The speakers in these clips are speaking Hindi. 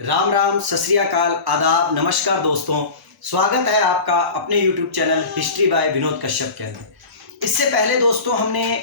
राम राम, सत श्री अकाल, आदाब, नमस्कार दोस्तों। स्वागत है आपका अपने YouTube channel history by Vinod Kashyap के अंदर। इससे पहले दोस्तों हमने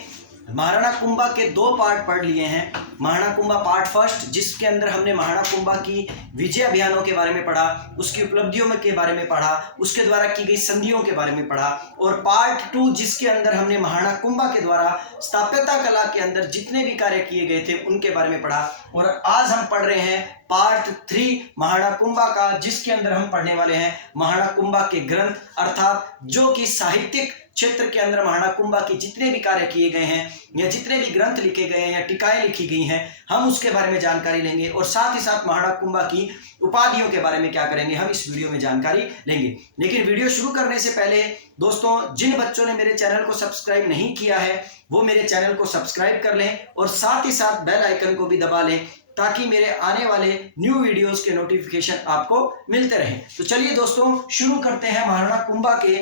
महाराणा कुंभा के दो पार्ट पढ़ लिए हैं। महाराणा कुंभा पार्ट फर्स्ट, जिसके अंदर हमने महाराणा कुंभा की विजय अभियानों के बारे में पढ़ा, उसकी उपलब्धियों के बारे में पढ़ा, उसके द्वारा की गई संधियों के बारे में पढ़ा, और पार्ट टू जिसके अंदर हमने महाराणा कुंभा के द्वारा स्थापत्यता कला के अंदर जितने भी कार्य किए गए थे उनके बारे में पढ़ा। और आज हम पढ़ रहे हैं पार्ट 3 महाराणा कुंभा का, जिसके अंदर हम पढ़ने वाले हैं महाराणा कुंभा के ग्रंथ, अर्थात जो कि साहित्यिक क्षेत्र के अंदर महाराणा कुंभा के जितने भी कार्य किए गए हैं या जितने भी ग्रंथ लिखे गए हैं या टीकाएं लिखी गई हैं, हम उसके बारे में जानकारी लेंगे। और साथ ही साथ महाराणा कुंभा की उपाधियों के बारे में क्या करेंगे, हम इस वीडियो में जानकारी लेंगे। लेकिन वीडियो शुरू करने से पहले दोस्तों, जिन बच्चों ने मेरे चैनल को सब्सक्राइब नहीं किया है वो मेरे चैनल को सब्सक्राइब कर लें और साथ ही साथ बेल आइकन को भी दबा लें, ताकि मेरे आने वाले न्यू वीडियोस के नोटिफिकेशन आपको मिलते रहें। तो चलिए दोस्तों, शुरू करते हैं महाराणा कुंभा के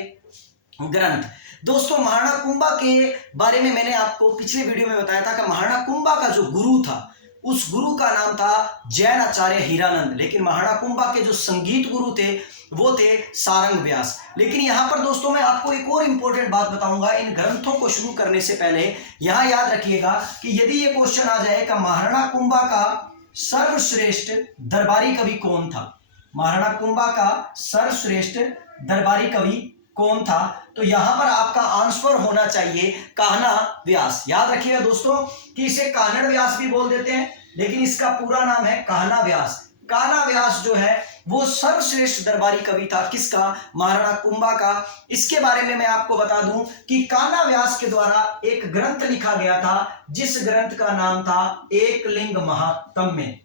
ग्रंथ। दोस्तों, महाराणा कुंभा के बारे में मैंने आपको पिछले वीडियो में बताया था कि महाराणा कुंभा का जो गुरु था, उस गुरु का नाम था जैन आचार्य हीरानंद। लेकिन महाराणा कुंभा के जो संगीत गुरु थे वो थे सारंग व्यास। लेकिन यहाँ पर दोस्तों मैं आपको एक और इंपॉर्टेंट बात बताऊंगा इन ग्रंथों को शुरू करने से पहले। यहाँ याद रखिएगा कि यदि ये क्वेश्चन आ जाए कि महाराणा कुंभा का सर्वश्रेष्ठ दरबारी कवि कौन था, महाराणा कुंभा का सर्वश्रेष्ठ दरबारी कवि कौन था, तो यहां पर आपका आंसर होना चाहिए कान्हा व्यास। याद रखिएगा दोस्तों कि इसे कानड़ व्यास भी बोल देते हैं, लेकिन इसका पूरा नाम है कान्हा व्यास। कान्हा व्यास जो है वो सर्वश्रेष्ठ दरबारी कवि था। किसका? महाराणा कुंभा का। इसके बारे में मैं आपको बता दूं कि कान्हा व्यास के द्वारा एक ग्रंथ लिखा गया था, जिस ग्रंथ का नाम था एकलिंग महात्म्य।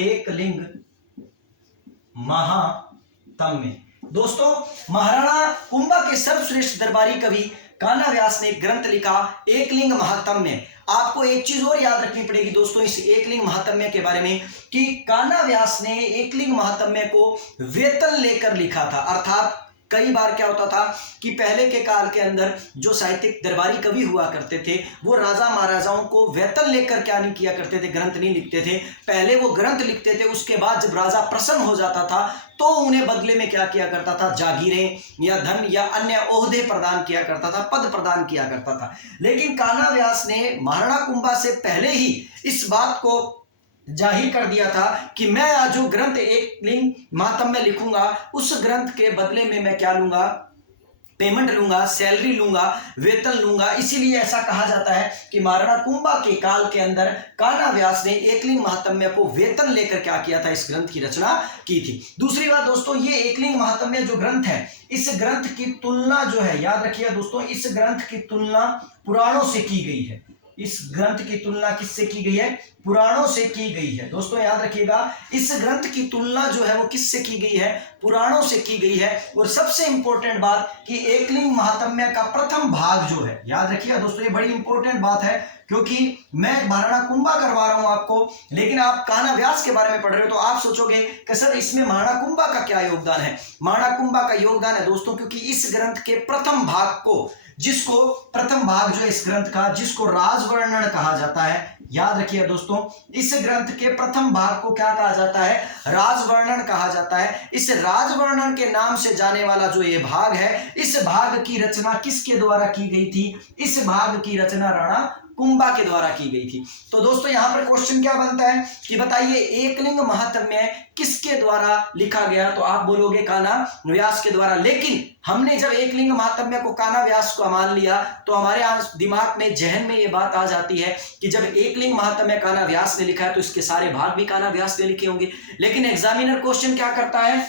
एकलिंग महात्म्य। दोस्तों, महाराणा कुंभा के सर्वश्रेष्ठ दरबारी कवि कान्हा व्यास ने ग्रंथ लिखा एकलिंग महात्म्य। आपको एक चीज और याद रखनी पड़ेगी दोस्तों इस एकलिंग महात्म्य के बारे में, कि कान्हा व्यास ने एकलिंग महात्म्य को वेतन लेकर लिखा था। अर्थात कई बार क्या होता था कि पहले के काल के अंदर जो साहित्यिक दरबारी कवि हुआ करते थे वो राजा महाराजाओं को वेतन लेकर क्या नहीं किया करते थे, ग्रंथ नहीं लिखते थे। पहले वो ग्रंथ लिखते थे, उसके बाद जब राजा प्रसन्न हो जाता था तो उन्हें बदले में क्या किया करता था, जागीरें या धन या अन्य ओहदे प्रदान किया करता था, पद प्रदान किया करता था। लेकिन कान्हा व्यास ने महाराणा कुंभा से पहले ही इस बात को जाहिर कर दिया था कि मैं आज जो ग्रंथ एकलिंग महात्म्य लिखूंगा उस ग्रंथ के बदले में मैं क्या लूंगा, पेमेंट लूंगा, सैलरी लूंगा, वेतन लूंगा। इसीलिए ऐसा कहा जाता है कि महाराणा कुंभा के काल के अंदर कान्हा व्यास ने एकलिंग महात्म्य को वेतन लेकर क्या किया था, इस ग्रंथ की रचना की थी। दूसरी बात दोस्तों, ये एकलिंग महात्म्य जो ग्रंथ है, इस ग्रंथ की तुलना जो है, याद रखिएगा दोस्तों, इस ग्रंथ की तुलना पुराणों से की गई है। इस ग्रंथ की तुलना किससे की गई है? पुराणों से की गई है। दोस्तों याद रखिएगा, इस ग्रंथ की तुलना जो है वो किससे की गई है? पुराणों से की गई है। और सबसे इंपॉर्टेंट बात कि एकलिंग महात्म्य का प्रथम भाग जो है, याद रखिएगा दोस्तों, ये बड़ी इंपॉर्टेंट बात है, क्योंकि मैं महाराणा कुंभा करवा रहा हूं आपको, लेकिन आप कान्हा व्यास के बारे में पढ़ रहे हो तो आप सोचोगे कि सर इसमें महाराणा कुंभा का क्या योगदान है। महाराणा कुंभा का योगदान है दोस्तों, क्योंकि इस ग्रंथ के प्रथम भाग को, जिसको प्रथम भाग जो है इस ग्रंथ का, जिसको राजवर्णन कहा जाता है, याद रखिए दोस्तों, इस ग्रंथ के प्रथम भाग को क्या कहा जाता है? राजवर्णन कहा जाता है। इस राजवर्णन के नाम से जाने वाला जो ये भाग है, इस भाग की रचना किसके द्वारा की गई थी? इस भाग की रचना राणा कुंभा के द्वारा की गई थी। तो दोस्तों यहां पर क्वेश्चन क्या बनता है कि बताइए एकलिंग महात्म्य किसके द्वारा लिखा गया? तो आप बोलोगे कान्हा व्यास के द्वारा। लेकिन हमने जब एकलिंग महात्म्य को कान्हा व्यास को मान लिया तो हमारे दिमाग में, जहन में ये बात आ जाती है कि जब एकलिंग महात्म्य कान्हा व्यास ने लिखा है तो इसके सारे भाग भी कान्हा व्यास ने लिखे होंगे। लेकिन एग्जामिनर क्वेश्चन क्या करता है?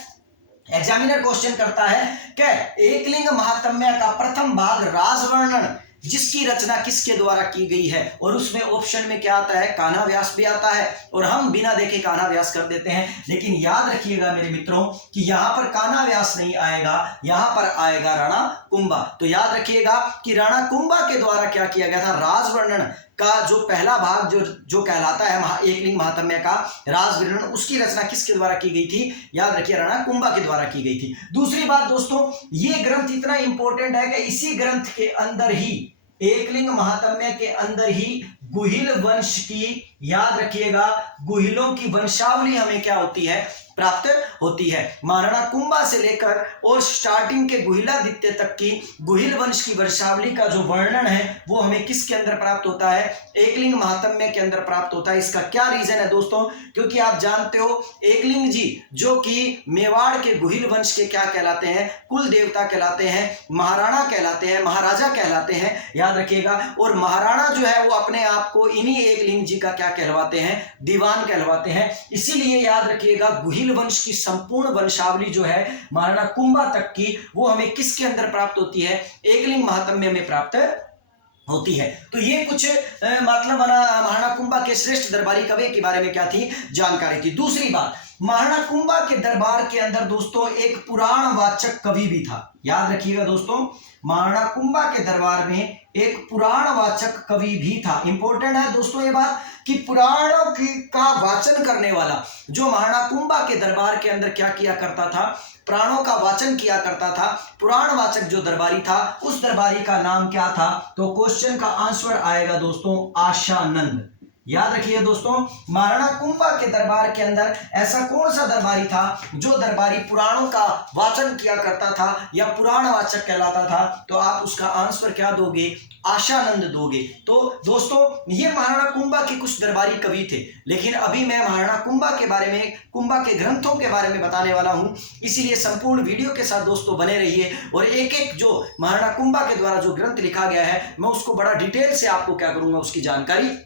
एग्जामिनर क्वेश्चन करता है क्या एकलिंग महात्म्य का प्रथम भाग राजवर्णन, जिसकी रचना किसके द्वारा की गई है, और उसमें ऑप्शन में क्या आता है? कान्हा व्यास भी आता है, और हम बिना देखे कान्हा व्यास कर देते हैं। लेकिन याद रखिएगा मेरे मित्रों कि यहां पर कान्हा व्यास नहीं आएगा, यहां पर आएगा राणा कुंभा। तो याद रखिएगा कि राणा कुंभा के द्वारा क्या किया गया था? राजवर्णन का जो पहला भाग जो कहलाता है एकलिंग महात्म्य का राजवर्णन, उसकी रचना किसके द्वारा की गई थी? याद रखिए राणा कुंभा के द्वारा की गई थी। दूसरी बात दोस्तों, ये ग्रंथ इतना इंपॉर्टेंट है कि इसी ग्रंथ के अंदर ही, एकलिंग महात्म्य के अंदर ही गुहिल वंश की, याद रखिएगा, गुहिलों की वंशावली हमें क्या होती है, प्राप्त होती है। महाराणा कुंभा से लेकर और स्टार्टिंग के गुहिलादित्य तक की गुहिल वंश की वंशावली का जो वर्णन है वो हमें किसके अंदर प्राप्त होता है, एकलिंग महात्म्य के अंदर प्राप्त होता है। इसका क्या रीजन है दोस्तों, क्योंकि आप जानते हो एकलिंग जी जो कि मेवाड़ के गुहिल वंश के क्या कहलाते हैं, कुल देवता कहलाते हैं, महाराणा कहलाते हैं, महाराजा कहलाते हैं, याद रखिएगा। और महाराणा जो है वो अपने आप को इन्हीं एकलिंग जी का क्या कहलवाते हैं, दीवान कहलवाते हैं। इसीलिए याद रखिएगा गुहिल वंश की संपूर्ण वंशावली जो है महाराणा कुंभा तक की वो हमें किसके अंदर प्राप्त होती है, एकलिंग महात्म्य में प्राप्त होती है। तो ये कुछ मतलब महाराणा कुंभा के श्रेष्ठ दरबारी कवि के बारे में क्या थी, जानकारी थी। दूसरी बात, महाराणा कुंभा के दरबार के अंदर दोस्तों एक पुराणवाचक कवि भी था। याद रखिएगा दोस्तों, महाराणा कुंभा के दरबार में एक पुराणवाचक कवि भी था। इंपॉर्टेंट है दोस्तों ये बात कि पुराणों का वाचन करने वाला जो महाराणा कुंभा के दरबार के अंदर क्या किया करता था, पुराणों का वाचन किया करता था। पुराणवाचक जो दरबारी था उस दरबारी का नाम क्या था, तो क्वेश्चन का आंसर आएगा दोस्तों आशानंद। याद रखिए दोस्तों, महाराणा कुंभा के दरबार के अंदर ऐसा कौन सा दरबारी था जो दरबारी पुराणों का वाचन किया करता था या पुराणवाचक कहलाता था, तो आप उसका आंसर क्या दोगे, आशानंद दोगे। तो दोस्तों ये महाराणा कुंभा के कुछ दरबारी कवि थे, लेकिन अभी मैं महाराणा कुंभा के बारे में, कुंभा के ग्रंथों के बारे में बताने वाला हूं, इसीलिए संपूर्ण वीडियो के साथ दोस्तों बने रहिए और एक एक जो महाराणा कुंभा के द्वारा जो ग्रंथ लिखा गया है मैं उसको बड़ा डिटेल से आपको क्या करूंगा, उसकी जानकारी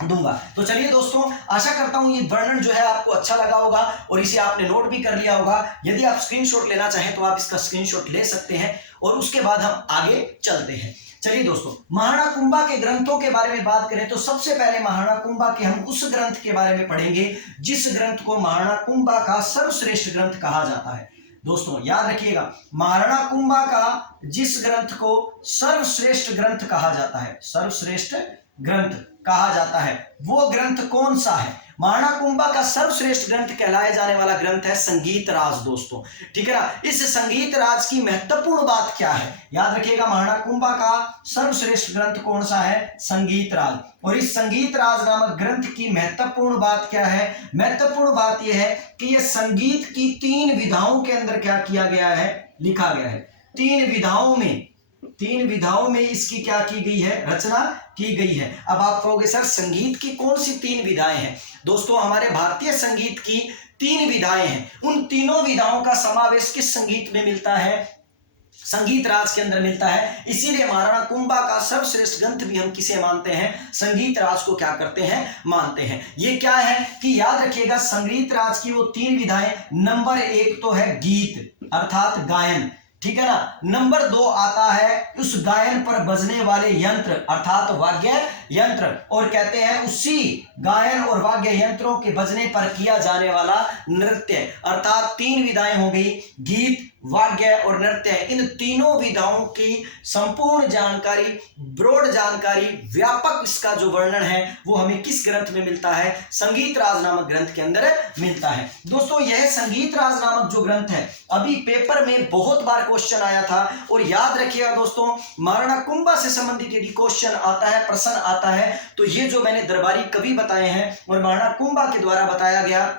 दूंगा। तो चलिए दोस्तों, आशा करता हूं ये वर्णन जो है आपको अच्छा लगा होगा और इसे आपने नोट भी कर लिया होगा। यदि आप स्क्रीनशॉट लेना चाहें तो आप इसका स्क्रीनशॉट ले सकते हैं और उसके बाद हम आगे चलते हैं। चलिए दोस्तों, महाराणा कुंभा के ग्रंथों के बारे में बात करें तो सबसे पहले महाराणा कुंभा के हम उस ग्रंथ के बारे में पढ़ेंगे जिस ग्रंथ को महाराणा कुंभा का सर्वश्रेष्ठ ग्रंथ कहा जाता है। दोस्तों याद रखिएगा, महाराणा कुंभा का जिस ग्रंथ को सर्वश्रेष्ठ ग्रंथ कहा जाता है, सर्वश्रेष्ठ ग्रंथ कहा जाता है, वो ग्रंथ कौन सा है? महाराणा कुंभा का सर्वश्रेष्ठ ग्रंथ कहलाए जाने वाला ग्रंथ है संगीत राज दोस्तों, ठीक है ना। इस संगीत राज की महत्वपूर्ण बात क्या है, याद रखिएगा, महाराणा कुंभा का सर्वश्रेष्ठ ग्रंथ कौन सा है, संगीत राज। और इस संगीत राज नामक ग्रंथ की महत्वपूर्ण बात क्या है, महत्वपूर्ण बात यह है कि यह संगीत की 3 विधाओं के अंदर क्या किया गया है, लिखा गया है। 3 विधाओं में इसकी क्या की गई है, रचना की गई है। अब आप कहोगे सर संगीत की कौन सी 3 विधाएं हैं? दोस्तों हमारे भारतीय संगीत की 3 विधाएं हैं। उन तीनों विधाओं का समावेश किस संगीत में मिलता है, संगीत राज के अंदर मिलता है। इसीलिए महाराणा कुंभा का सर्वश्रेष्ठ ग्रंथ भी हम किसे मानते हैं, संगीत राज को क्या करते हैं, मानते हैं। ये क्या है कि याद रखिएगा, संगीत राज की वो 3 विधाएं, नंबर 1 तो है गीत अर्थात गायन, ठीक है ना। नंबर 2 आता है उस गायन पर बजने वाले यंत्र अर्थात वाद्य यंत्र, और कहते हैं उसी गायन और वाद्य यंत्रों के बजने पर किया जाने वाला नृत्य, अर्थात 3 विधाएं हो गई, गीत, वाद्य और नृत्य। इन तीनों विधाओं की संपूर्ण जानकारी, ब्रॉड जानकारी, व्यापक इसका जो वर्णन है वो हमें किस ग्रंथ में मिलता है, संगीत राज नामक ग्रंथ के अंदर मिलता है। दोस्तों यह संगीत राज नामक जो ग्रंथ है अभी पेपर में बहुत बार क्वेश्चन आया था, और याद रखिएगा दोस्तों, महाराणा कुंभा से संबंधित यदि क्वेश्चन आता है, प्रश्न आता है, तो ये जो मैंने दरबारी कवि बताए हैं और महाराणा कुंभा के द्वारा बताया गया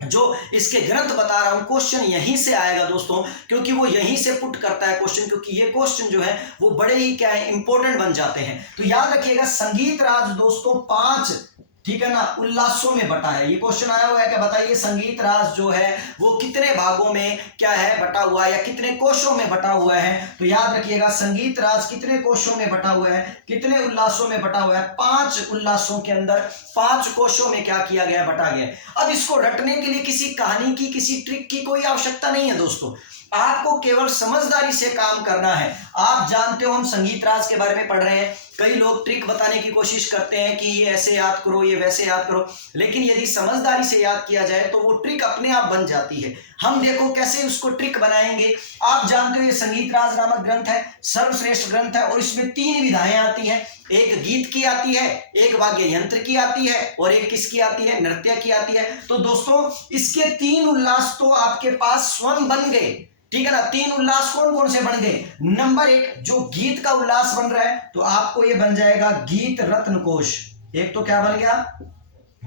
जो इसके ग्रंथ बता रहा हूं, क्वेश्चन यहीं से आएगा दोस्तों, क्योंकि वो यहीं से पुट करता है क्वेश्चन, क्योंकि ये क्वेश्चन जो है वो बड़े ही क्या है, इंपॉर्टेंट बन जाते हैं। तो याद रखिएगा, संगीत राज दोस्तों 5, ठीक है ना, उल्लासों में बटा है। ये क्वेश्चन आया हुआ है, क्या बताइए, संगीत राज जो है वो कितने भागों में क्या है, बटा हुआ है, या कितने कोशों में बटा हुआ है? तो याद रखिएगा, संगीत राज कितने कोशों में बटा हुआ है, कितने उल्लासों में बटा हुआ है? 5 उल्लासों के अंदर 5 कोशों में क्या किया गया, बटा गया। अब इसको रटने के लिए किसी कहानी की, किसी ट्रिक की कोई आवश्यकता नहीं है दोस्तों, आपको केवल समझदारी से काम करना है। आप जानते हो हम संगीत राज के बारे में पढ़ रहे हैं, कई लोग ट्रिक बताने की कोशिश करते हैं कि ये ऐसे याद करो, ये वैसे याद करो, लेकिन यदि समझदारी से याद किया जाए तो वो ट्रिक अपने आप बन जाती है। हम देखो कैसे उसको ट्रिक बनाएंगे। आप जानते हो ये संगीत राज नामक ग्रंथ है, सर्वश्रेष्ठ ग्रंथ है, और इसमें 3 विधाएं आती हैं, एक गीत की आती है, एक वाद्य यंत्र की आती है, और एक किसकी आती है, नृत्य की आती है। तो दोस्तों इसके 3 उल्लास तो आपके पास स्वयं बन गए, ठीक है ना। 3 उल्लास कौन कौन से बन गए? नंबर 1 जो गीत का उल्लास बन रहा है तो आपको ये बन जाएगा गीत रत्न कोश, एक तो क्या बन गया,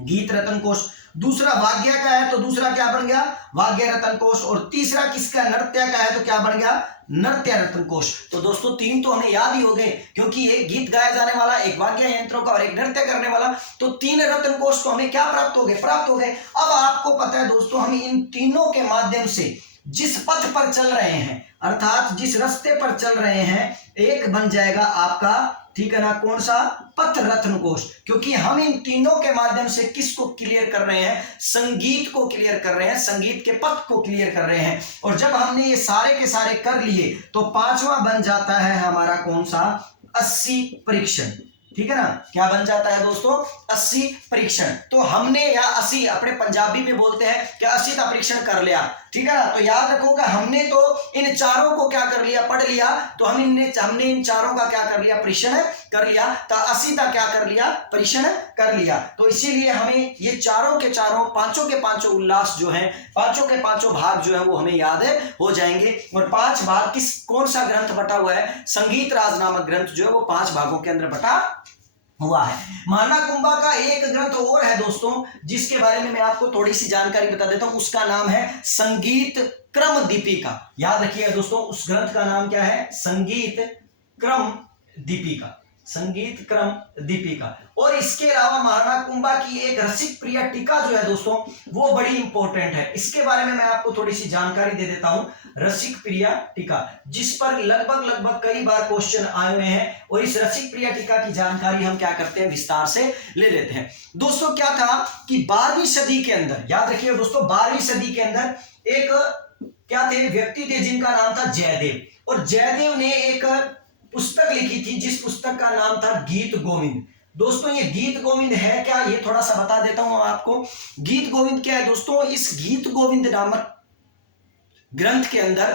गीत रत्न कोश। दूसरा वाग्य का है तो दूसरा क्या बन गया, वाग्य रत्न कोश। और तीसरा किसका, नृत्य का है तो क्या बन गया, नृत्य रत्न कोश। तो दोस्तों तीन तो हमें याद ही हो गए, क्योंकि एक गीत गाया जाने वाला, एक वाद्य यंत्रों का और एक नृत्य करने वाला, तो तीन रत्न कोश तो हमें क्या प्राप्त हो गए, प्राप्त हो गए। अब आपको पता है दोस्तों, हम इन तीनों के माध्यम से जिस पथ पर चल रहे हैं, अर्थात जिस रास्ते पर चल रहे हैं, एक बन जाएगा आपका, ठीक है ना, कौन सा, पथ रत्न कोश। क्योंकि हम इन तीनों के माध्यम से किसको क्लियर कर रहे हैं, संगीत को क्लियर कर रहे हैं, संगीत के पथ को क्लियर कर रहे हैं। और जब हमने ये सारे के सारे कर लिए तो पांचवा बन जाता है हमारा कौन सा, 80 परीक्षण। ठीक है ना, क्या बन जाता है दोस्तों, 80 परीक्षण। तो हमने या 80 अपने पंजाबी में बोलते हैं कि 80 का परीक्षण कर लिया। ठीक है ना, तो याद रखोगा हमने तो इन चारों को क्या कर लिया, पढ़ लिया। तो हमने इन चारों का क्या कर लिया, परीक्षण कर लिया। तो 80 का क्या कर लिया, परीक्षण कर लिया। तो इसीलिए हमें ये चारों के चारों, पांचों के पांचों उल्लास जो है, पांचों के पांचों भाग जो है वो हमें याद हो जाएंगे। और 5 भाग किस, कौन सा ग्रंथ बटा हुआ है, संगीत राज नामक ग्रंथ जो है वो 5 भागों के अंदर बटा हुआ है। महाराणा कुंभा का एक ग्रंथ और है दोस्तों, जिसके बारे में मैं आपको थोड़ी सी जानकारी बता देता हूं। उसका नाम है संगीत क्रम दीपिका। याद रखिएगा दोस्तों, उस ग्रंथ का नाम क्या है, संगीत क्रम दीपिका, संगीत क्रम दीपिका। और इसके अलावा महाराणा कुंभा की एक रसिक प्रिया टीका जो है दोस्तों, वो बड़ी इंपॉर्टेंट है। इसके बारे में मैं आपको थोड़ी सी जानकारी दे देता हूं। रसिक प्रिया टीका, जिस पर लगभग कई बार क्वेश्चन आए हुए हैं, और इस रसिक प्रिया टीका की जानकारी हम क्या करते हैं, विस्तार से ले लेते हैं। दोस्तों क्या था कि 12वीं सदी के अंदर, याद रखिए दोस्तों, 12वीं सदी के अंदर एक क्या थे, व्यक्ति थे जिनका नाम था जयदेव। और जयदेव ने एक पुस्तक लिखी थी, जिस पुस्तक का नाम था गीत गोविंद। दोस्तों ये गीत गोविंद है क्या, ये थोड़ा सा बता देता हूं आपको। गीत गोविंद क्या है दोस्तों, इस गीत गोविंद नामक ग्रंथ के अंदर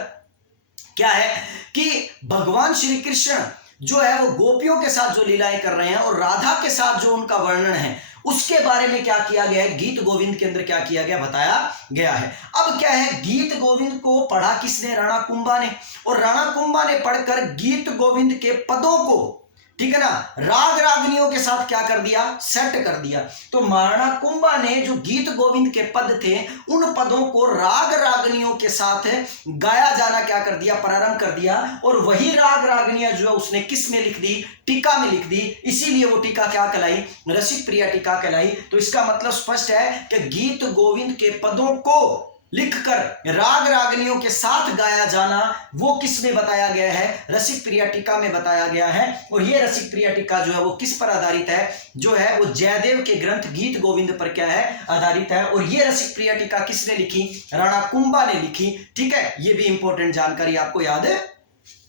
क्या है कि भगवान श्री कृष्ण जो है वो गोपियों के साथ जो लीलाएं कर रहे हैं और राधा के साथ जो उनका वर्णन है, उसके बारे में क्या किया गया है, गीत गोविंद के अंदर क्या किया गया, बताया गया है। अब क्या है, गीत गोविंद को पढ़ा किसने, राणा कुंभा ने। और राणा कुंभा ने पढ़कर गीत गोविंद के पदों को, ठीक है ना, राग रागनियों के साथ क्या कर दिया, सेट कर दिया। तो महाराणा कुंभा ने जो गीत गोविंद के पद थे, उन पदों को राग रागनियों के साथ गाया जाना क्या कर दिया, प्रारंभ कर दिया। और वही राग रागनियां जो है उसने किस में लिख दी, टीका में लिख दी। इसीलिए वो टीका क्या कहलाई, रसिक प्रिया टीका कहलाई। तो इसका मतलब स्पष्ट है कि गीत गोविंद के पदों को लिखकर राग रागनियों के साथ गाया जाना, वो किस में बताया गया है, रसिक प्रिया टीका में बताया गया है। और ये रसिक प्रिया टीका जो है वो किस पर आधारित है, जो है वो जयदेव के ग्रंथ गीत गोविंद पर क्या है, आधारित है। और ये रसिक प्रिया टीका किसने लिखी, राणा कुंभा ने लिखी। ठीक है, ये भी इंपॉर्टेंट जानकारी आपको याद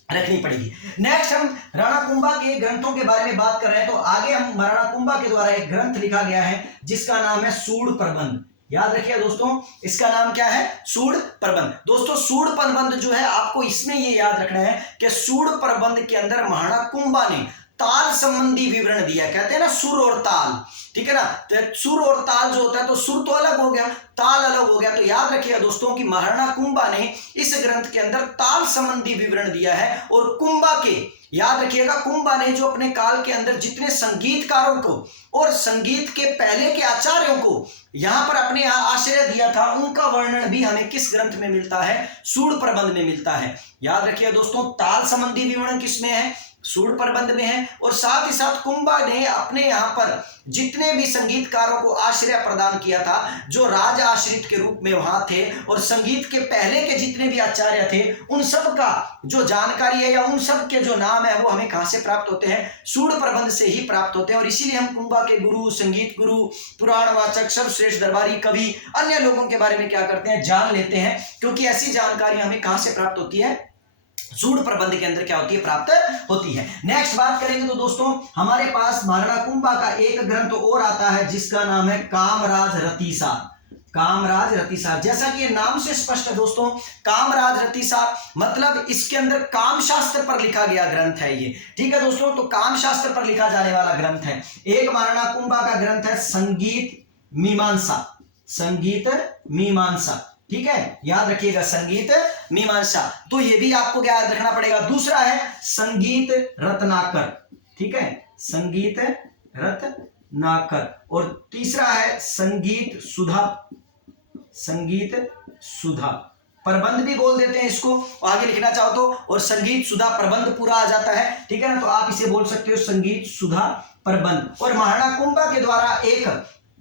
रखनी पड़ेगी। नेक्स्ट हम राणा कुंभा के ग्रंथों के बारे में बात कर रहे हैं। तो आगे हम राणा कुंभा के द्वारा एक ग्रंथ लिखा गया है जिसका नाम है सूड प्रबंध। याद रखिए दोस्तों, इसका नाम क्या है, सूड प्रबंध। दोस्तों सूड प्रबंध जो है, आपको इसमें ये याद रखना है कि सूड प्रबंध के अंदर महाराणा कुंभा ने ताल संबंधी विवरण दिया। कहते हैं ना सुर और ताल, ठीक है ना, तो सुर और ताल जो होता है, तो सुर तो अलग हो गया, ताल अलग हो गया। तो याद रखिएगा दोस्तों कि महाराणा कुंभा ने इस ग्रंथ के अंदर ताल संबंधी विवरण दिया है। और कुंभा के, याद रखिएगा, कुंभा ने जो अपने काल के अंदर जितने संगीतकारों को और संगीत के पहले के आचार्यों को यहां पर अपने यहां आश्रय दिया था, उनका वर्णन भी हमें किस ग्रंथ में मिलता है, सूड प्रबंध में मिलता है। याद रखिए दोस्तों, ताल संबंधी विवरण किसमें है, सूड प्रबंध में है। और साथ ही साथ कुंभा ने अपने यहां पर जितने भी संगीतकारों को आश्रय प्रदान किया था, जो राज आश्रित के रूप में वहां थे, और संगीत के पहले के जितने भी आचार्य थे, उन सब का जो जानकारी है या उन सब के जो नाम है, वो हमें कहां से प्राप्त होते हैं, सूड प्रबंध से ही प्राप्त होते हैं। और इसीलिए हम कुंभा के गुरु, संगीत गुरु, पुराणवाचक, सर्वश्रेष्ठ दरबारी, कवि, अन्य लोगों के बारे में क्या करते हैं, जान लेते हैं, क्योंकि ऐसी जानकारी हमें कहां से प्राप्त होती है, सूड प्रबंध के अंदर क्या होती है, प्राप्त होती है। नेक्स्ट बात करेंगे तो दोस्तों हमारे पास महाराणा कुंभा का एक ग्रंथ और आता है जिसका नाम है कामराज रतिसार। कामराज रतिसार, जैसा कि ये नाम से स्पष्ट है दोस्तों, कामराज रतिसार मतलब इसके अंदर काम शास्त्र पर लिखा गया ग्रंथ है ये। ठीक है दोस्तों, तो काम शास्त्र पर लिखा जाने वाला ग्रंथ है। एक महाराणा कुंभा का ग्रंथ है संगीत मीमांसा, संगीत मीमांसा। ठीक है, याद रखिएगा, संगीत मीमांसा। तो ये भी आपको क्या याद रखना पड़ेगा। दूसरा है संगीत रत्नाकर। ठीक है, संगीत नाकर। और तीसरा है संगीत सुधा, संगीत सुधा प्रबंध भी बोल देते हैं इसको, आगे लिखना चाहो तो, और संगीत सुधा प्रबंध पूरा आ जाता है, ठीक है ना, तो आप इसे बोल सकते हो संगीत सुधा प्रबंध। और महाराणा कुंभा के द्वारा एक,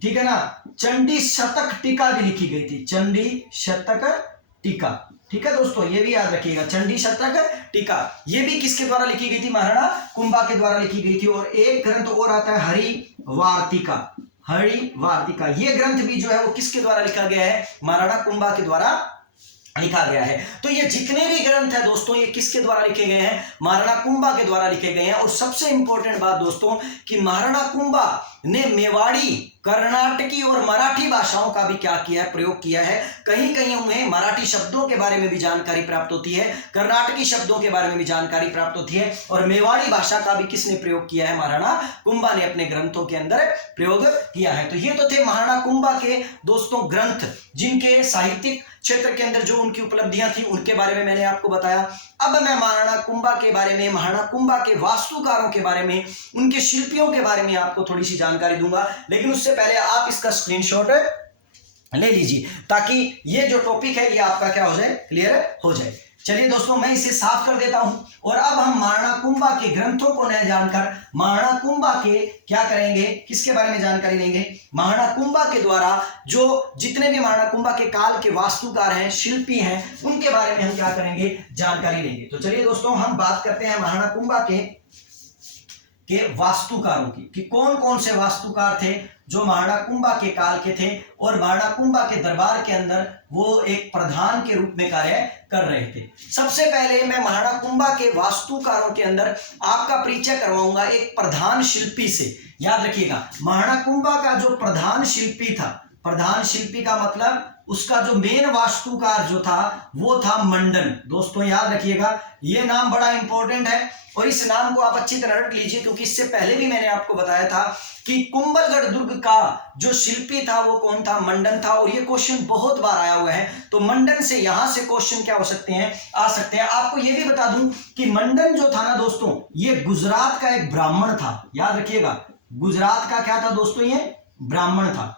ठीक है ना, चंडी शतक टीका भी लिखी गई थी, चंडी शतक टीका, ठीक है दोस्तों, ये भी याद रखिएगा, चंडी शतक टीका, ये भी किसके द्वारा लिखी गई थी, महाराणा कुंभा के द्वारा लिखी गई थी। और एक ग्रंथ और आता है हरिवार्तिका, हरिवार्तिका, ये ग्रंथ भी जो है वो किसके द्वारा लिखा गया है, महाराणा कुंभा के द्वारा लिखा गया है। तो ये जितने भी ग्रंथ है दोस्तों, ये किसके द्वारा लिखे गए हैं, महाराणा कुंभा के द्वारा लिखे गए हैं। और सबसे इंपॉर्टेंट बात दोस्तों कि महाराणा कुंभा ने मेवाड़ी, कर्नाटकी और मराठी भाषाओं का भी क्या किया है, प्रयोग किया है। कहीं कहीं उन्हें मराठी शब्दों के बारे में भी जानकारी प्राप्त होती है, कर्नाटकी शब्दों के बारे में भी जानकारी प्राप्त होती है, और मेवाड़ी भाषा का भी किसने प्रयोग किया है, महाराणा कुंभा ने अपने ग्रंथों के अंदर प्रयोग किया है। तो ये तो थे महाराणा कुंभा के दोस्तों ग्रंथ, जिनके साहित्यिक क्षेत्र के अंदर जो उनकी उपलब्धियां थी उनके बारे में मैंने आपको बताया। अब मैं महाराणा कुंभा के बारे में, महाराणा कुंभा के वास्तुकारों के बारे में, उनके शिल्पियों के बारे में आपको थोड़ी सी जानकारी दूंगा, लेकिन उससे पहले आप इसका स्क्रीनशॉट ले लीजिए ताकि ये जो टॉपिक है ये आपका क्या हो जाए, क्लियर हो जाए। चलिए दोस्तों, मैं इसे साफ कर देता हूं और अब हम महाराणा कुंभा के ग्रंथों को न जानकर महाराणा कुंभा के क्या करेंगे, किसके बारे में जानकारी लेंगे, महाराणा कुंभा के द्वारा जो जितने भी महाराणा कुंभा के काल के वास्तुकार हैं, शिल्पी हैं, उनके बारे में हम क्या करेंगे, जानकारी लेंगे। तो चलिए दोस्तों, हम बात करते हैं महाराणा कुंभा के वास्तुकारों की, कि कौन कौन से वास्तुकार थे जो महाराणा कुंभा के काल के थे और महाराणा कुंभा के दरबार के अंदर वो एक प्रधान के रूप में कार्य कर रहे थे। सबसे पहले मैं महाराणा कुंभा के वास्तुकारों के अंदर आपका परिचय करवाऊंगा एक प्रधान शिल्पी से। याद रखिएगा, महाराणा कुंभा का जो प्रधान शिल्पी था, प्रधान शिल्पी का मतलब उसका जो मेन वास्तुकार जो था वो था मंडन। दोस्तों याद रखिएगा, ये नाम बड़ा इंपॉर्टेंट है और इस नाम को आप अच्छी तरह रख लीजिए, क्योंकि इससे पहले भी मैंने आपको बताया था कि कुंभलगढ़ दुर्ग का जो शिल्पी था वो कौन था, मंडन था। और ये क्वेश्चन बहुत बार आया हुआ है, तो मंडन से यहां से क्वेश्चन क्या हो सकते हैं, आ सकते हैं। आपको ये भी बता दूं कि मंडन जो था ना दोस्तों, ये गुजरात का एक ब्राह्मण था। याद रखिएगा, गुजरात का क्या था दोस्तों, ये ब्राह्मण था,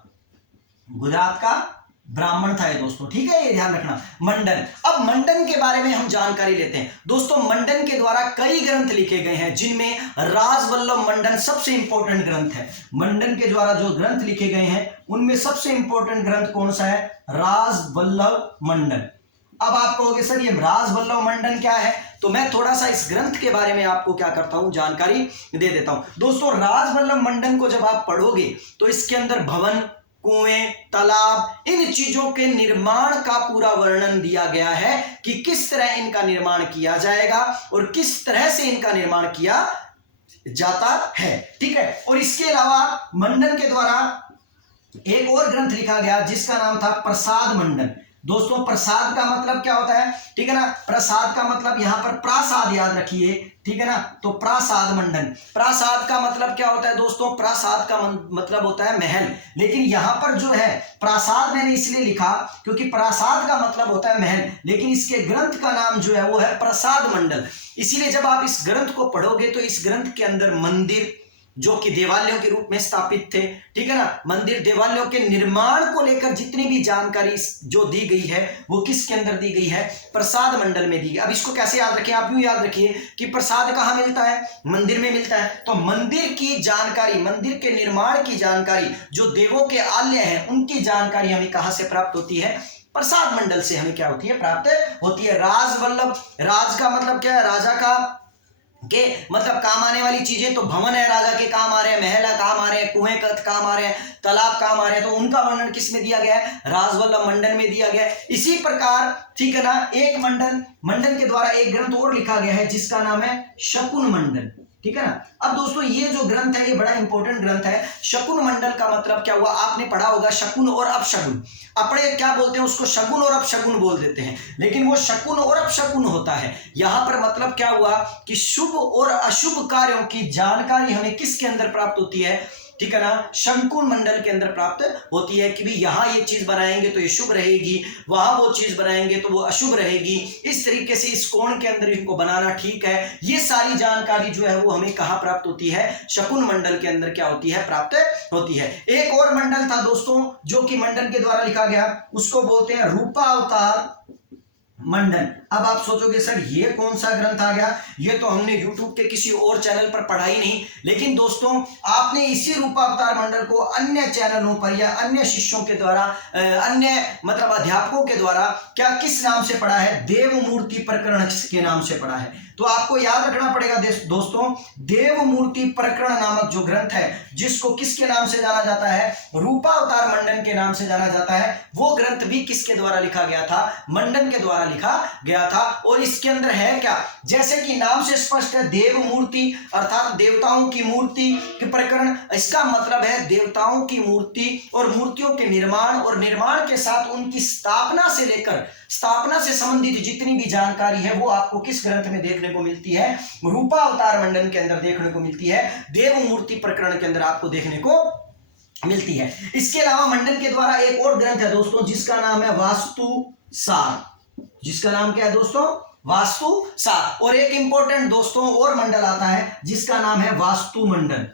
गुजरात का ब्राह्मण था ये दोस्तों, ठीक है, ये ध्यान रखना। मंडन, अब मंडन के बारे में हम जानकारी लेते हैं। दोस्तों मंडन के द्वारा कई ग्रंथ लिखे गए हैं, जिनमें राजवल्लभ मंडन सबसे इंपॉर्टेंट ग्रंथ है। मंडन के द्वारा जो ग्रंथ लिखे गए हैं उनमें सबसे इंपॉर्टेंट ग्रंथ कौन सा है, राजवल्लभ मंडन। अब आप कहोगे सर ये राजवल्लभ मंडन क्या है, तो मैं थोड़ा सा इस ग्रंथ के बारे में आपको क्या करता हूं, जानकारी दे देता हूं। दोस्तों राजवल्लभ मंडन को जब आप पढ़ोगे तो इसके अंदर भवन, कुएं, तालाब, इन चीजों के निर्माण का पूरा वर्णन दिया गया है कि किस तरह इनका निर्माण किया जाएगा और किस तरह से इनका निर्माण किया जाता है, ठीक है। और इसके अलावा मंडन के द्वारा एक और ग्रंथ लिखा गया जिसका नाम था प्रसाद मंडन। दोस्तों प्रसाद का मतलब क्या होता है, ठीक है ना, प्रसाद का मतलब यहां पर प्रासाद, याद रखिए, ठीक है ना। तो प्रासाद मंडन, प्रासाद का मतलब क्या होता है दोस्तों, प्रासाद का मतलब होता है महल, लेकिन यहां पर जो है प्रासाद मैंने इसलिए लिखा क्योंकि प्रासाद का मतलब होता है महल, लेकिन इसके ग्रंथ का नाम जो है वो है प्रसाद मंडल। इसीलिए जब आप इस ग्रंथ को पढ़ोगे तो इस ग्रंथ के अंदर मंदिर जो कि देवालयों के रूप में स्थापित थे, ठीक है ना, मंदिर देवालयों के निर्माण को लेकर जितनी भी जानकारी जो दी गई है वो किसके अंदर दी गई है, प्रसाद मंडल में दी गई। अब इसको कैसे याद रखें, आप यूं याद रखिए कि प्रसाद कहां मिलता है, मंदिर में मिलता है। तो मंदिर की जानकारी, मंदिर के निर्माण की जानकारी, जो देवों के आलय हैं उनकी जानकारी हमें कहां से प्राप्त होती है, प्रसाद मंडल से हमें क्या होती है, प्राप्त होती है। राजवल्लभ, राज का मतलब क्या है, राजा का के मतलब काम आने वाली चीजें, तो भवन है राजा के काम आ रहे हैं, महल काम आ रहे हैं, कुएं काम आ रहे हैं, तालाब काम आ रहे हैं, तो उनका वर्णन किस में दिया गया है, राजवल्लभ मंडन में दिया गया है। इसी प्रकार, ठीक है ना, एक मंडन के द्वारा एक ग्रंथ और लिखा गया है जिसका नाम है शकुन मंडन, ठीक है ना। अब दोस्तों ये जो ग्रंथ है ये बड़ा इंपॉर्टेंट ग्रंथ है। शकुन मंडल का मतलब क्या हुआ, आपने पढ़ा होगा शकुन और अपशकुन। अपने क्या बोलते हैं उसको, शकुन और अपशकुन बोल देते हैं, लेकिन वो शकुन और अपशकुन होता है। यहां पर मतलब क्या हुआ कि शुभ और अशुभ कार्यों की जानकारी हमें किसके अंदर प्राप्त होती है, ठीक है ना, शंकुन मंडल के अंदर प्राप्त होती है कि भी यहाँ ये चीज बनाएंगे तो ये शुभ रहेगी, वहां वो चीज बनाएंगे तो वो अशुभ रहेगी, इस तरीके से इस कोण के अंदर इनको बनाना ठीक है। ये सारी जानकारी जो है वो हमें कहाँ प्राप्त होती है, शकुन मंडल के अंदर क्या होती है, प्राप्त होती है। एक और मंडल था दोस्तों जो कि मंडन के द्वारा लिखा गया, उसको बोलते हैं रूपावतार मंडन। अब आप सोचोगे सर ये कौन सा ग्रंथ आ गया, ये तो हमने YouTube के किसी और चैनल पर पढ़ा ही नहीं। लेकिन दोस्तों आपने इसी रूपावतार मंडल को अन्य चैनलों पर या अन्य शिष्यों के द्वारा, अन्य मतलब अध्यापकों के द्वारा क्या किस नाम से पढ़ा है, देवमूर्ति प्रकरण के नाम से पढ़ा है। तो आपको याद रखना पड़ेगा दोस्तों, देवमूर्ति प्रकरण नामक जो ग्रंथ है, जिसको किसके नाम से जाना जाता है, रूपावतार मंडन के नाम से जाना जाता है, वो ग्रंथ भी किसके द्वारा लिखा गया था, मंडन के द्वारा लिखा गया था। और इसके अंदर है क्या, जैसे कि नाम से स्पष्ट है, देवमूर्ति अर्थात देवताओं की मूर्ति के प्रकरण। इसका मतलब है देवताओं की मूर्ति और मूर्तियों के निर्माण और निर्माण के साथ उनकी स्थापना से लेकर स्थापना से संबंधित जितनी भी जानकारी है वो आपको किस ग्रंथ में देखने को मिलती है, रूपावतार मंडन के अंदर देखने को मिलती है, देवमूर्ति प्रकरण के अंदर आपको देखने को मिलती है। इसके अलावा मंडन के द्वारा एक और ग्रंथ है दोस्तों जिसका नाम है वास्तु सार। जिसका नाम क्या है दोस्तों, वास्तु सार। और एक इंपॉर्टेंट दोस्तों और मंडल आता है जिसका नाम है वास्तु मंडल।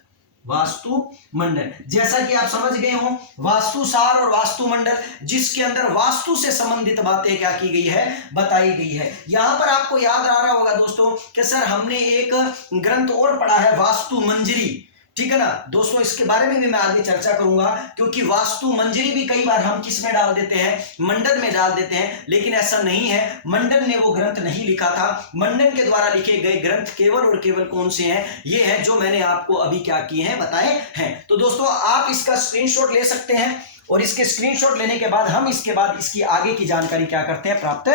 वास्तु मंडल, जैसा कि आप समझ गए हो, वास्तु सार और वास्तु मंडल, जिसके अंदर वास्तु से संबंधित बातें क्या की गई है, बताई गई है। यहां पर आपको याद आ रहा होगा दोस्तों कि सर हमने एक ग्रंथ और पढ़ा है वास्तु मंजरी, ठीक है ना दोस्तों, इसके बारे में भी मैं आगे चर्चा करूंगा, क्योंकि वास्तु मंजरी भी कई बार हम किस में डाल देते हैं, मंडन में डाल देते हैं, लेकिन ऐसा नहीं है, मंडन ने वो ग्रंथ नहीं लिखा था। मंडन के द्वारा लिखे गए ग्रंथ केवल और केवल कौन से हैं, ये है जो मैंने आपको अभी क्या किए हैं, बताए हैं। तो दोस्तों आप इसका स्क्रीनशॉट ले सकते हैं और इसके स्क्रीनशॉट लेने के बाद हम इसके बाद इसकी आगे की जानकारी क्या करते हैं, प्राप्त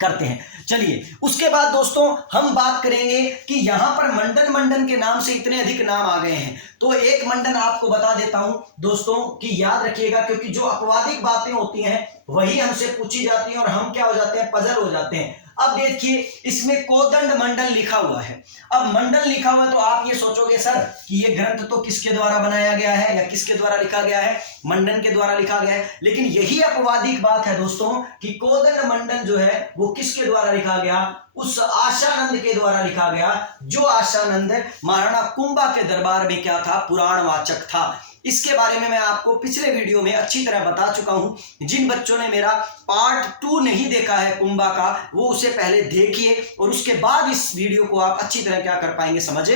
करते हैं। चलिए उसके बाद दोस्तों हम बात करेंगे कि यहां पर मंडन के नाम से इतने अधिक नाम आ गए हैं, तो एक मंडन आपको बता देता हूं दोस्तों कि याद रखिएगा, क्योंकि जो अपवादिक बातें होती हैं वही हमसे पूछी जाती हैं और हम क्या हो जाते हैं, पजल हो जाते हैं। अब देखिए इसमें कोदंड मंडल लिखा हुआ है। अब मंडल लिखा हुआ है तो आप ये सोचोगे सर कि ये ग्रंथ तो किसके द्वारा बनाया गया है या किसके द्वारा लिखा गया है, मंडन के द्वारा लिखा गया है। लेकिन यही अपवादिक बात है दोस्तों कि कोदंड मंडन जो है वो किसके द्वारा लिखा गया, उस आशानंद के द्वारा लिखा गया, जो आशानंद महाराणा कुंभा के दरबार में क्या था, पुराणवाचक था। इसके बारे में मैं आपको पिछले वीडियो में अच्छी तरह बता चुका हूं। जिन बच्चों ने मेरा पार्ट 2 नहीं देखा है कुंभा का, वो उसे पहले देखिए और उसके बाद इस वीडियो को आप अच्छी तरह क्या कर पाएंगे, समझ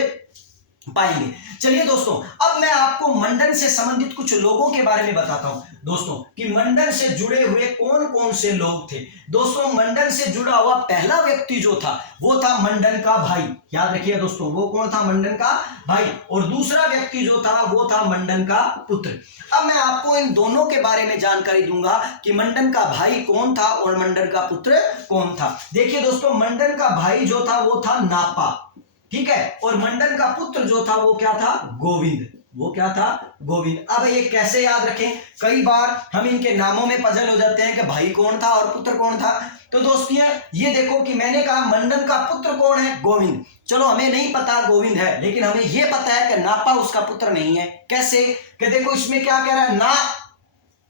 पाएंगे। चलिए दोस्तों अब मैं आपको मंडन से संबंधित कुछ लोगों के बारे में बताता हूं दोस्तों कि मंडन से जुड़े हुए कौन कौन से लोग थे। दोस्तों मंडन से जुड़ा हुआ पहला व्यक्ति जो था वो था मंडन का भाई। याद रखिए दोस्तों वो कौन था, मंडन का भाई। और दूसरा व्यक्ति जो था वो था मंडन का पुत्र। अब मैं आपको इन दोनों के बारे में जानकारी दूंगा कि मंडन का भाई कौन था और मंडन का पुत्र कौन था। देखिए दोस्तों मंडन का भाई जो था वो था नापा, ठीक है, और मंडन का पुत्र जो था वो क्या था, गोविंद। वो क्या था, गोविंद। अब ये कैसे याद रखें, कई बार हम इनके नामों में पजल हो जाते हैं कि भाई कौन था और पुत्र कौन था। तो दोस्तों ये देखो कि मैंने कहा मंडन का पुत्र कौन है, गोविंद। चलो हमें नहीं पता गोविंद है, लेकिन हमें यह पता है कि नापा उसका पुत्र नहीं है। कैसे, कि देखो इसमें क्या कह रहा है, ना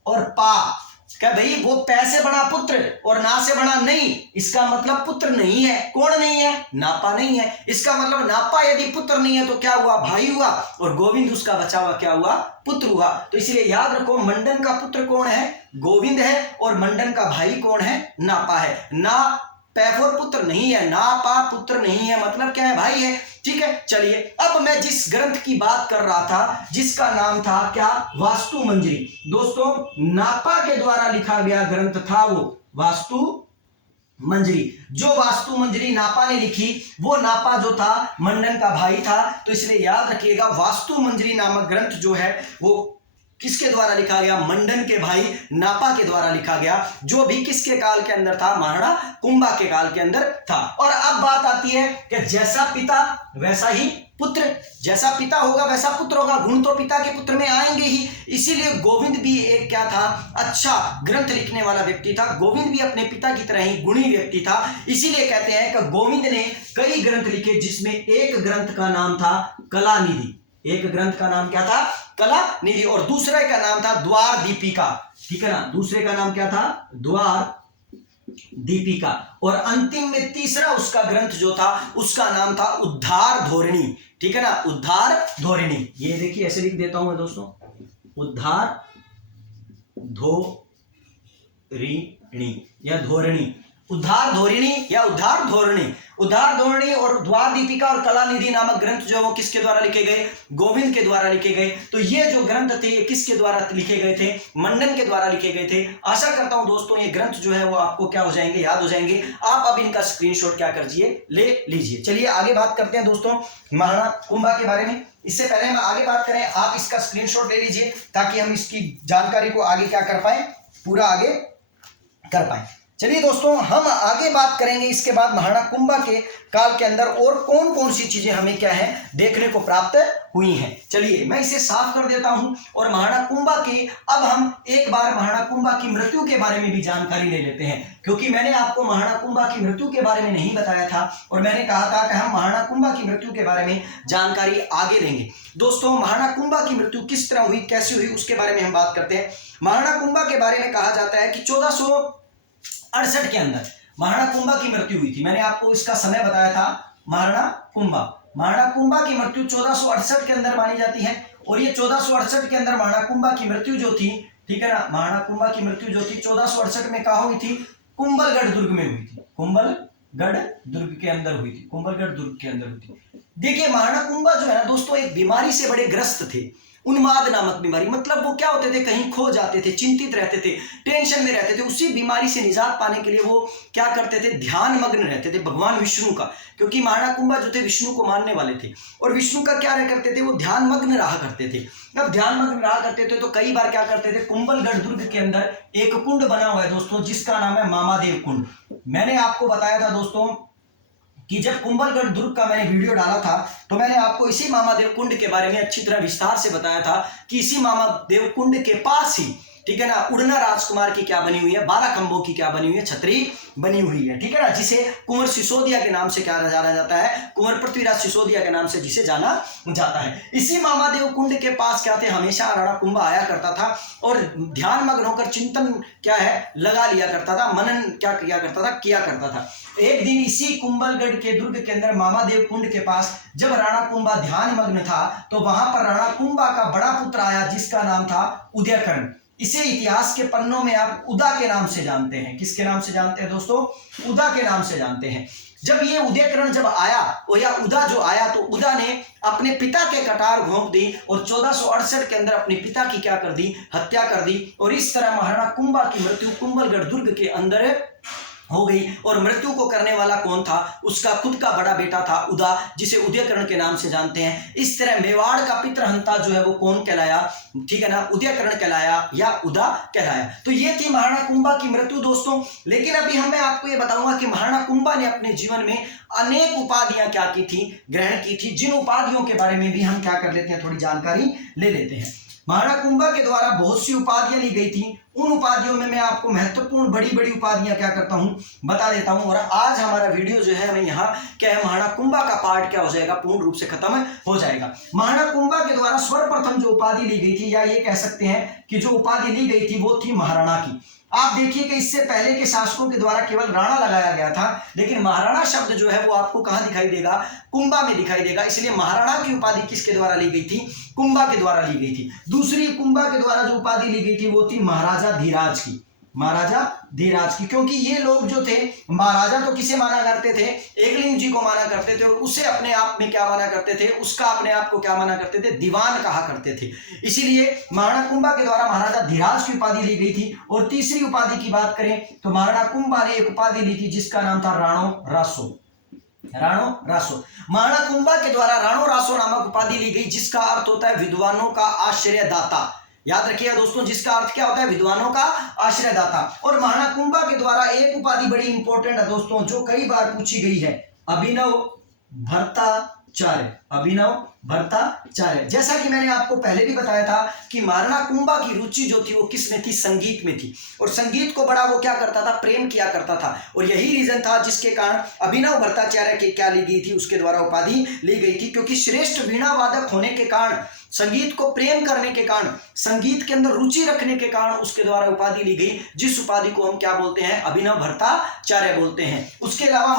और पा, क्या भाई वो पै से बना पुत्र और ना से बना नहीं, इसका मतलब पुत्र नहीं है। कौन नहीं है, नापा नहीं है। इसका मतलब नापा यदि पुत्र नहीं है तो क्या हुआ, भाई हुआ, और गोविंद उसका बचा हुआ क्या हुआ, पुत्र हुआ। तो इसलिए याद रखो मंडन का पुत्र कौन है, गोविंद है, और मंडन का भाई कौन है, नापा है। ना पैफोर पुत्र नहीं है, ना पा पुत्र नहीं है, मतलब क्या है, भाई है। ठीक है, चलिए अब मैं जिस ग्रंथ की बात कर रहा था जिसका नाम था क्या, वास्तु मंजरी। दोस्तों नापा के द्वारा लिखा गया ग्रंथ था वो वास्तु मंजरी। जो वास्तु मंजरी नापा ने लिखी वो नापा जो था मंडन का भाई था। तो इसलिए याद रखिएगा वास्तु मंजरी नामक ग्रंथ जो है वो किसके द्वारा लिखा गया, मंडन के भाई नापा के द्वारा लिखा गया, जो भी किसके काल के अंदर था, महाराणा कुंभा के काल के अंदर था। और अब बात आती है कि जैसा पिता वैसा ही पुत्र, जैसा पिता होगा वैसा पुत्र होगा, गुण तो पिता के पुत्र में आएंगे ही। इसीलिए गोविंद भी एक क्या था, अच्छा ग्रंथ लिखने वाला व्यक्ति था। गोविंद भी अपने पिता की तरह ही गुणी व्यक्ति था। इसीलिए कहते हैं कि गोविंद ने कई ग्रंथ लिखे, जिसमें एक ग्रंथ का नाम था कलानिधि। एक ग्रंथ का नाम क्या था? कला निधि। और दूसरे का नाम था द्वार दीपिका, ठीक है ना, दूसरे का नाम क्या था? द्वार दीपिका। और अंतिम में तीसरा उसका ग्रंथ जो था उसका नाम था उद्धार धोरणी, ठीक है ना, उद्धार धोरणी। ये देखिए ऐसे लिख देता हूं मैं दोस्तों, उद्धार धोरणी या धोरणी, उद्धार धोरणी या उद्धार धोरणी। उद्धार धोरणी और द्वार दीपिका और कला निधि नामक ग्रंथ जो है वो किसके द्वारा लिखे गए? गोविंद के द्वारा लिखे गए। तो ये जो ग्रंथ थे ये किसके द्वारा लिखे गए थे? मंडन के द्वारा लिखे गए थे। आशा करता हूं दोस्तों ये ग्रंथ जो है वो आपको क्या हो जाएंगे? याद हो जाएंगे। आप अब इनका स्क्रीनशॉट क्या करिए? ले लीजिए। चलिए आगे बात करते हैं दोस्तों महाराणा कुंभा के बारे में। इससे पहले हम आगे बात करें, आप इसका स्क्रीनशॉट ले लीजिए ताकि हम इसकी जानकारी को आगे क्या कर पाए? पूरा आगे कर पाए। चलिए दोस्तों हम आगे बात करेंगे इसके बाद महाराणा कुंभा के काल के अंदर और कौन कौन सी चीजें हमें क्या है देखने को प्राप्त हुई हैं। चलिए मैं इसे साफ कर देता हूं और महाराणा कुंभा की अब हम एक बार महाराणा कुंभा की मृत्यु के बारे में भी जानकारी ले लेते हैं, क्योंकि मैंने आपको महाराणा कुंभा की मृत्यु के बारे में नहीं बताया था और मैंने कहा था कि हम महाराणा कुंभा की मृत्यु के बारे में जानकारी आगे लेंगे। दोस्तों महाराणा कुंभा की मृत्यु किस तरह हुई, कैसे हुई, उसके बारे में हम बात करते हैं। महाराणा कुंभा के बारे में कहा जाता है कि 1468 के अंदर महाराणा कुंभा की मृत्यु हुई थी। मैंने आपको इसका समय बताया था। महाराणा कुंभा की मृत्यु 1468 के अंदर मानी जाती है और ये 1468 के अंदर महाराणा कुंभा की मृत्यु जो थी, ठीक है ना, महाराणा कुंभा की मृत्यु जो थी 1468 में कहाँ हुई थी? कुंभलगढ़ दुर्ग में हुई थी। कुंभलगढ़ दुर्ग के अंदर हुई थी। कुंभलगढ़ दुर्ग के अंदर हुई थी। देखिए महाराणा कुंभा जो है ना दोस्तों एक बीमारी से बड़े ग्रस्त थे, उन्माद नामक बीमारी। मतलब वो क्या होते थे? कहीं खो जाते थे, चिंतित रहते थे, टेंशन में रहते थे। उसी बीमारी से निजात पाने के लिए वो क्या करते थे? ध्यान मग्न रहते थे भगवान विष्णु का, क्योंकि महाराणा कुंभा जो थे विष्णु को मानने वाले थे और विष्णु का क्या करते थे? वो ध्यान मग्न रहा करते थे। जब ध्यान मग्न रहा करते थे तो कई बार क्या करते थे? कुंभलगढ़ दुर्ग के अंदर एक कुंड बना हुआ है दोस्तों जिसका नाम है मामादेव कुंड। मैंने आपको बताया था दोस्तों कि जब कुंभलगढ़ दुर्ग का मैंने वीडियो डाला था तो मैंने आपको इसी मामादेव कुंड के बारे में अच्छी तरह विस्तार से बताया था कि इसी मामादेव कुंड के पास ही, ठीक है ना, उड़ना राजकुमार की क्या बनी हुई है? 12 खंभों की क्या बनी हुई है? छतरी बनी हुई है, ठीक है ना, जिसे कुंवर सिसोदिया के नाम से क्या जाना जाता है? कुंवर पृथ्वीराज सिसोदिया के नाम से जिसे जाना जाता है। इसी मामादेव कुंड के पास क्या थे? हमेशा राणा कुंभा आया करता था और ध्यान मग्न होकर चिंतन क्या है लगा लिया करता था, मनन क्या किया करता था? किया करता था। एक दिन इसी कुंभलगढ़ के दुर्ग के अंदर मामादेव कुंड के पास जब राणा कुंभा ध्यान मग्न था तो वहां पर राणा कुंभा का बड़ा पुत्र आया जिसका नाम था उदयकर्ण। इसे इतिहास के पन्नों में आप उदा के नाम से जानते हैं। किसके नाम से जानते हैं दोस्तों? उदा के नाम से जानते हैं। जब ये उदयकर्ण जब आया और या उदा जो आया तो उदा ने अपने पिता के कटार घोंप दी और 1468 के अंदर अपने पिता की क्या कर दी? हत्या कर दी। और इस तरह महाराणा कुंभा की मृत्यु कुंभलगढ़ दुर्ग के अंदर हो गई। और मृत्यु को करने वाला कौन था? उसका खुद का बड़ा बेटा था उदा, जिसे उदयकर्ण के नाम से जानते हैं। इस तरह मेवाड़ का पितृहंता जो है वो कौन कहलाया? ठीक है ना, उदयकर्ण कहलाया या उदा कहलाया। तो ये थी महाराणा कुंभा की मृत्यु दोस्तों। लेकिन अभी मैं आपको ये बताऊंगा कि महाराणा कुंभा ने अपने जीवन में अनेक उपाधियां क्या की थी? ग्रहण की थी। जिन उपाधियों के बारे में भी हम क्या कर लेते हैं? थोड़ी जानकारी ले लेते हैं। महाराणा कुंभा के द्वारा बहुत सी उपाधियां ली गई थी। उन उपाधियों में मैं आपको महत्वपूर्ण बड़ी बड़ी उपाधियां क्या करता हूं? बता देता हूं। और आज हमारा वीडियो जो है हमें यहाँ क्या है? महाराणा कुंभा का पार्ट क्या हो जाएगा? पूर्ण रूप से खत्म हो जाएगा। महाराणा कुंभा के द्वारा सर्वप्रथम जो उपाधि ली गई थी, या ये कह सकते हैं कि जो उपाधि ली गई थी वो थी महाराणा की। आप देखिए कि इससे पहले के शासकों के द्वारा केवल राणा लगाया गया था, लेकिन महाराणा शब्द जो है वो आपको कहां दिखाई देगा? कुंभा में दिखाई देगा। इसलिए महाराणा की उपाधि किसके द्वारा ली गई थी? कुंभा के द्वारा ली गई थी। दूसरी कुंभा के द्वारा जो उपाधि ली गई थी वो थी महाराजा धीराज की। महाराजा धीराज की, क्योंकि ये लोग जो थे महाराजा तो किसे माना करते थे? एकलिंग जी को माना करते थे और उसे अपने आप में क्या माना करते थे? उसका अपने आप को क्या माना करते थे? दीवान कहा करते थे। इसीलिए महाराणा कुंभा के द्वारा महाराजा धीराज की उपाधि ली गई थी। और तीसरी उपाधि की बात करें तो महाराणा कुंभा ने एक उपाधि ली थी जिसका नाम था राणो रासो। राणो रासो। महाराणा कुंभा के द्वारा राणो रासो नामक उपाधि ली गई जिसका अर्थ होता है विद्वानों का आश्रयदाता। याद रखिएगा दोस्तों, जिसका अर्थ क्या होता है? विद्वानों का आश्रयदाता। और महाराणा कुंभा के द्वारा एक उपाधि बड़ी इंपॉर्टेंट है दोस्तों, जो कई बार पूछी गई है, अभिनव भर्ता भट्टाचार्य, अभिनव भट्टाचार्य। जैसा कि मैंने आपको पहले भी बताया था कि महाराणा कुंभा की रुचि जो थी वो किस में थी, संगीत में थी, और संगीत को बड़ा वो क्या करता था, प्रेम किया करता था, और यही रीजन था जिसके कारण अभिनव भट्टाचार्य की क्या ली गई थी, उसके द्वारा उपाधि ली गई थी, क्योंकि श्रेष्ठ वीणा वादक होने के कारण, संगीत को प्रेम करने के कारण, संगीत के अंदर रुचि रखने के कारण उसके द्वारा उपाधि ली गई, जिस उपाधि को हम क्या बोलते हैं, अभिनव भट्टाचार्य बोलते हैं। उसके अलावा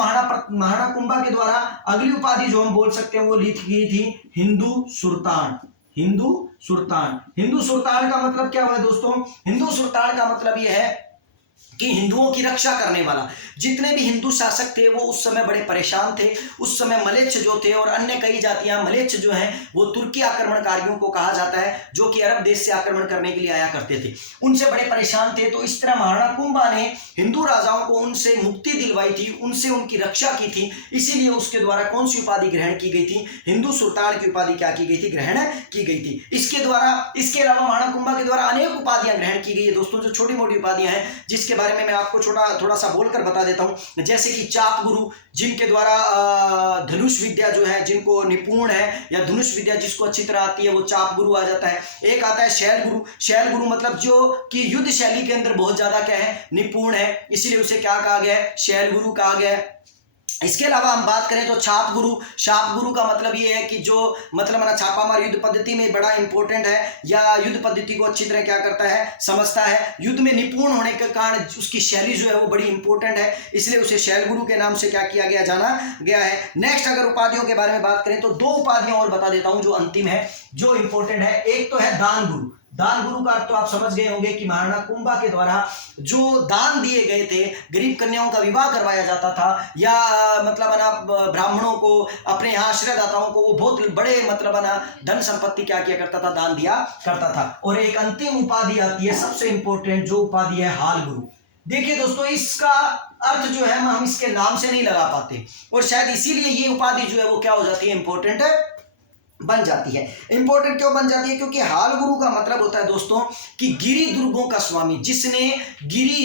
महाराणा कुंभा के द्वारा अगली उपाधि जो हम बोल सकते हैं वो ली गई थी हिंदू सुल्तान। हिंदू सुल्तान, हिंदू सुल्तान का मतलब क्या हुआ दोस्तों, हिंदू सुल्तान का मतलब यह है कि हिंदुओं की रक्षा करने वाला। जितने भी हिंदू शासक थे वो उस समय बड़े परेशान थे। उस समय मलेच्छ जो थे और अन्य कई जातियां, मलेच्छ जो हैं वो तुर्की आक्रमणकारियों को कहा जाता है, जो कि अरब देश से आक्रमण करने के लिए आया करते थे, उनसे बड़े परेशान थे। तो इस तरह महाराणा कुंभा ने हिंदू राजाओं को उनसे मुक्ति दिलवाई थी, उनसे उनकी रक्षा की थी, इसीलिए उसके द्वारा कौन सी उपाधि ग्रहण की गई थी, हिंदू सुल्तान की उपाधि क्या की गई थी, ग्रहण की गई थी। इसके अलावा महाराणा कुंभा के द्वारा अनेक उपाधियां ग्रहण की गई है दोस्तों, जो छोटी मोटी उपाधियां हैं, जिसके बारे में मैं आपको थोड़ा सा बोलकर बता देता हूं। जैसे कि चाप गुरु, जिनके द्वारा धनुष विद्या जो है, जिनको निपुण है या धनुष विद्या जिसको अच्छी तरह आती है, वो चाप गुरु आ जाता है। एक आता है शैल गुरु। शैल गुरु मतलब जो कि युद्ध शैली के अंदर बहुत ज्यादा क्या है, निपुण है, इसीलिए उसे क्या कहा गया है, शैल गुरु कहा गया है। इसके अलावा हम बात करें तो छाप गुरु। छाप गुरु का मतलब ये है कि जो मतलब ना छापामार युद्ध पद्धति में बड़ा इंपॉर्टेंट है, या युद्ध पद्धति को अच्छी तरह क्या करता है, समझता है, युद्ध में निपुण होने के कारण उसकी शैली जो है वो बड़ी इंपॉर्टेंट है, इसलिए उसे शैल गुरु के नाम से क्या किया गया, जाना गया है। नेक्स्ट अगर उपाधियों के बारे में बात करें तो दो उपाधियां और बता देता हूं जो अंतिम है, जो इंपॉर्टेंट है। एक तो है दान गुरु। दान गुरु का अर्थ तो आप समझ गए होंगे कि महाराणा कुंभा के द्वारा जो दान दिए गए थे, गरीब कन्याओं का विवाह करवाया जाता था, या मतलब ना ब्राह्मणों को, अपने यहाँ आश्रयदाताओं को वो बहुत बड़े मतलब ना धन संपत्ति क्या किया करता था, दान दिया करता था। और एक अंतिम उपाधि आती है, सबसे इंपॉर्टेंट जो उपाधि है, हाल गुरु। देखिए दोस्तों, इसका अर्थ जो है हम इसके नाम से नहीं लगा पाते, और शायद इसीलिए ये उपाधि जो है वो क्या हो जाती है, इंपॉर्टेंट बन जाती है। इंपॉर्टेंट क्यों बन जाती है, क्योंकि हाल गुरु का मतलब होता है दोस्तों कि गिरी दुर्गों का स्वामी, जिसने गिरी,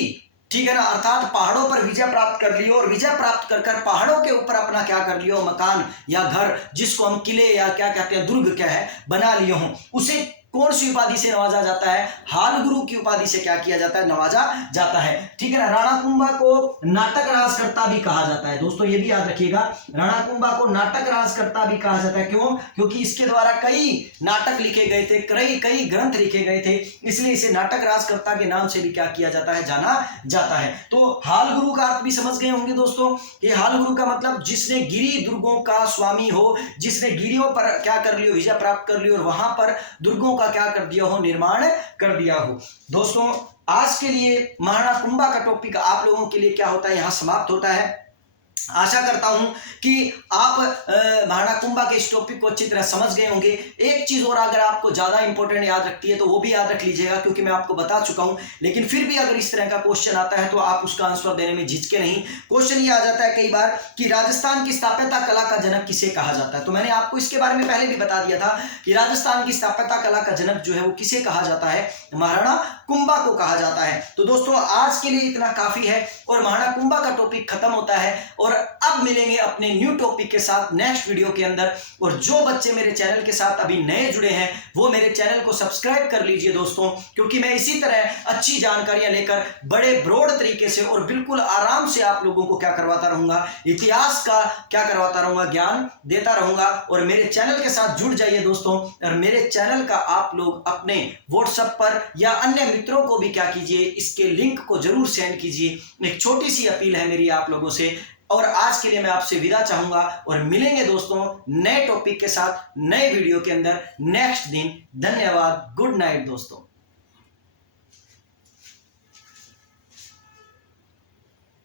ठीक है ना, अर्थात पहाड़ों पर विजय प्राप्त कर लियो, और विजय प्राप्त कर पहाड़ों के ऊपर अपना क्या कर लियो, मकान या घर, जिसको हम किले या क्या कहते हैं, दुर्ग क्या है, बना लियो हूं, उसे कौन सी उपाधि से नवाजा जाता है, हाल गुरु की उपाधि से क्या किया जाता है, नवाजा जाता है। ठीक है ना। राणा कुंभा को नाटक राजकर्ता भी कहा जाता है दोस्तों, ये भी याद रखिएगा, राणा कुंभा को नाटक राजकर्ता भी कहा जाता है। क्यों? क्योंकि इसके द्वारा कई नाटक लिखे गए थे, कई ग्रंथ लिखे गए थे, इसलिए इसे नाटक राजकर्ता के नाम से भी क्या किया जाता है, जाना जाता है। तो हाल गुरु का अर्थ भी समझ गए होंगे दोस्तों, कि हाल गुरु का मतलब जिसने गिरी दुर्गों का स्वामी हो, जिसने गिरियों पर क्या कर लियो, विजय प्राप्त कर लियो, और वहां पर दुर्गों का क्या कर दिया हो, निर्माण कर दिया हो। दोस्तों, आज के लिए महाराणा कुंभा का टॉपिक आप लोगों के लिए क्या होता है, यहां समाप्त होता है। आशा करता हूं कि आप महाराणा कुंभा के इस टॉपिक को अच्छी तरह समझ गए होंगे। एक चीज और अगर आपको ज्यादा इंपॉर्टेंट याद रखती है तो वो भी याद रख लीजिएगा, क्योंकि मैं आपको बता चुका हूं, लेकिन फिर भी अगर इस तरह का क्वेश्चन आता है तो आप उसका आंसर देने में झिझके नहीं। क्वेश्चन ये आ जाता है कई बार कि राजस्थान की स्थापत्य कला का जनक किसे कहा जाता है, तो मैंने आपको इसके बारे में पहले भी बता दिया था कि राजस्थान की स्थापत्य कला का जनक जो है वो किसे कहा जाता है, महाराणा कुंभा को कहा जाता है। तो दोस्तों, आज के लिए इतना काफी है, और महाराणा कुंभा का टॉपिक खत्म होता है, और अब मिलेंगे अपने न्यू टॉपिक के साथ नेक्स्ट वीडियो के अंदर। और जो बच्चे मेरे चैनल के साथ अभी नए जुड़े हैं वो मेरे चैनल को सब्सक्राइब कर लीजिए दोस्तों, क्योंकि मैं इसी तरह अच्छी जानकारियां लेकर बड़े ब्रॉड तरीके से और बिल्कुल आराम से आप लोगों को क्या करवाता रहूंगा, इतिहास का क्या करवाता रहूंगा, ज्ञान देता रहूंगा। और मेरे चैनल के साथ जुड़ जाइए दोस्तों, और मेरे चैनल का आप लोग अपने व्हाट्सएप पर या अन्य मित्रों को भी क्या कीजिए, इसके लिंक को जरूर सेंड कीजिए। एक छोटी सी अपील है मेरी आप लोगों से, और आज के लिए मैं आपसे विदा चाहूंगा, और मिलेंगे दोस्तों नए टॉपिक के साथ नए वीडियो के अंदर नेक्स्ट दिन। धन्यवाद, गुड नाइट दोस्तों।